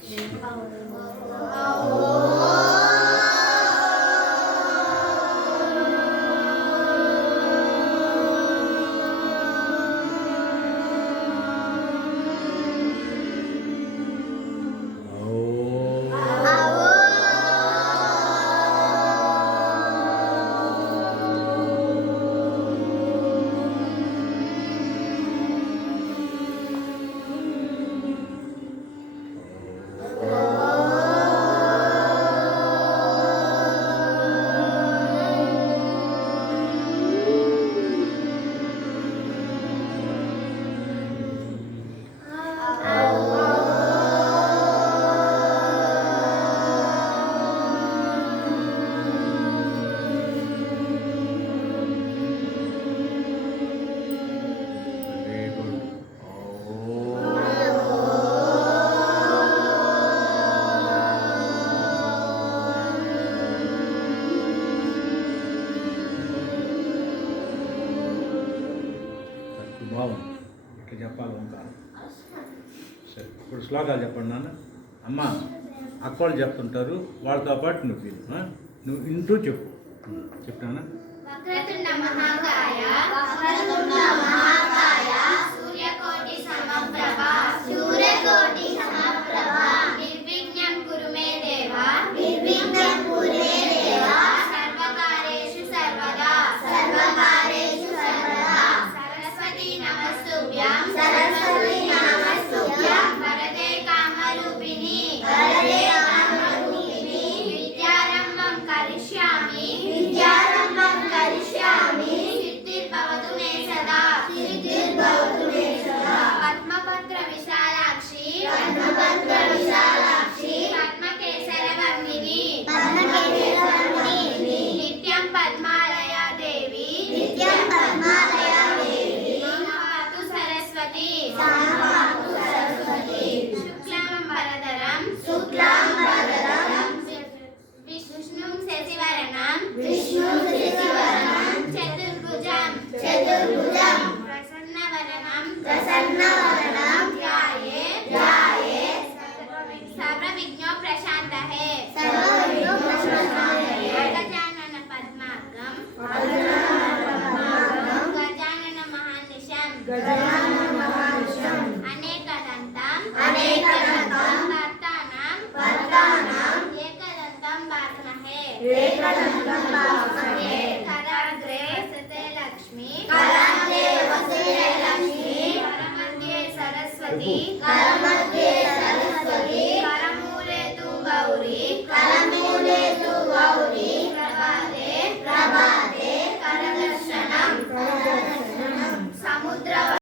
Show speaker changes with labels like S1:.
S1: 즐거운 బాగుంది. ఇట్లా చెప్పాలి ఓంకారం సరే ఇప్పుడు శ్లోకాలు చెప్పండి నాన్న. అమ్మ అక్క వాళ్ళు చెప్తుంటారు వాళ్ళతో పాటు నువ్వు విను నువ్వు ఇంటూ చెప్పు. చెప్తానా
S2: 上からの看板を下げ